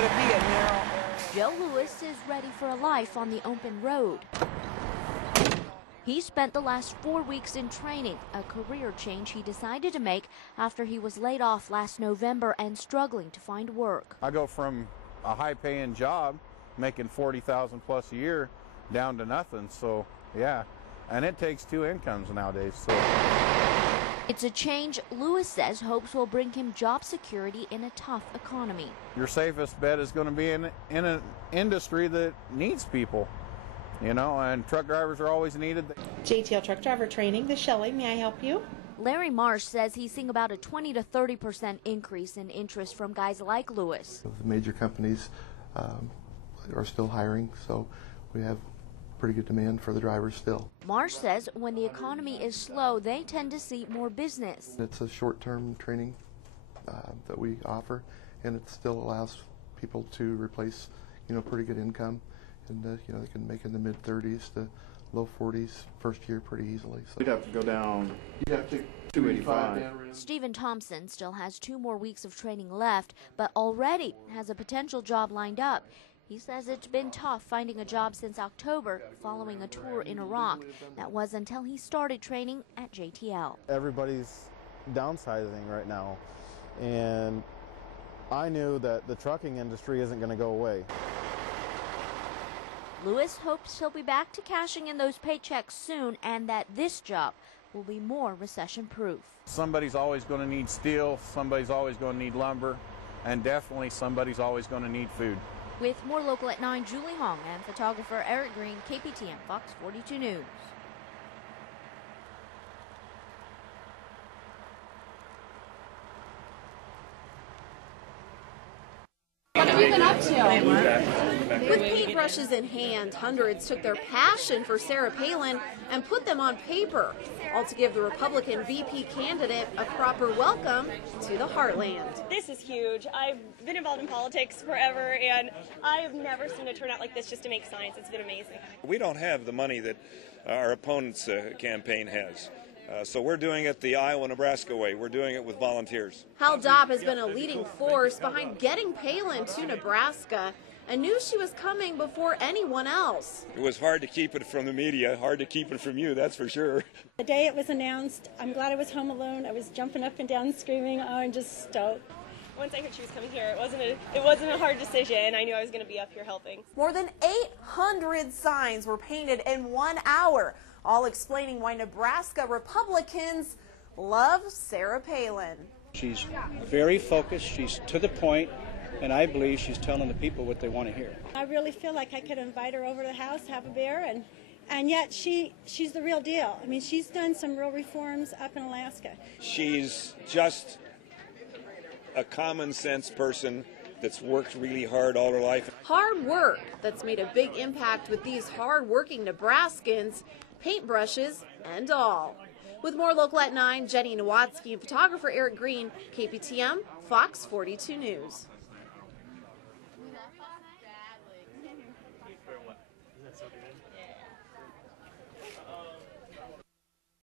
going to be a narrow area. Joe Lewis is ready for a life on the open road. He spent the last 4 weeks in training, a career change he decided to make after he was laid off last November and struggling to find work. I go from a high-paying job, making $40,000 plus a year, down to nothing. So, yeah, and it takes two incomes nowadays. So. It's a change Lewis says hopes will bring him job security in a tough economy. Your safest bet is going to be in an industry that needs people, you know, and truck drivers are always needed. JTL truck driver training, this is Shelley. May I help you? Larry Marsh says he's seeing about a 20 to 30% increase in interest from guys like Lewis. The major companies are still hiring, so we have pretty good demand for the drivers still. Marsh says when the economy is slow, they tend to see more business. It's a short-term training that we offer, and it still allows people to replace, you know, pretty good income, and you know, they can make in the mid-30s to low 40s first year pretty easily. So you'd have to go down. You'd have to take 285. Stephen Thompson still has 2 more weeks of training left, but already has a potential job lined up. He says it's been tough finding a job since October following a tour in Iraq. That was until he started training at JTL. Everybody's downsizing right now, and I knew that the trucking industry isn't going to go away. Lewis hopes he'll be back to cashing in those paychecks soon and that this job will be more recession-proof. Somebody's always going to need steel, somebody's always going to need lumber, and definitely somebody's always going to need food. With more local at 9, Julie Hong and photographer Eric Green, KPTM FOX 42 News. What have you been up to? With paintbrushes in hand, hundreds took their passion for Sarah Palin and put them on paper, all to give the Republican VP candidate a proper welcome to the heartland. This is huge. I've been involved in politics forever, and I have never seen a turnout like this just to make signs. It's been amazing. We don't have the money that our opponent's campaign has. So we're doing it the Iowa-Nebraska way. We're doing it with volunteers. Hal Dopp has been a leading force behind getting Palin to Nebraska and knew she was coming before anyone else. It was hard to keep it from the media, hard to keep it from you, that's for sure. The day it was announced, I'm glad I was home alone. I was jumping up and down screaming. Oh, I'm just stoked. Once I heard she was coming here, it wasn't a hard decision. I knew I was going to be up here helping. More than 800 signs were painted in 1 hour, all explaining why Nebraska Republicans love Sarah Palin. She's very focused, she's to the point, and I believe she's telling the people what they want to hear. I really feel like I could invite her over to the house, have a beer, and yet she's the real deal. I mean, she's done some real reforms up in Alaska. She's just a common sense person that's worked really hard all her life. Hard work that's made a big impact with these hard-working Nebraskans, paintbrushes and all. With more local at 9, Jenny Nowatzki and photographer Eric Green, KPTM, FOX 42 News.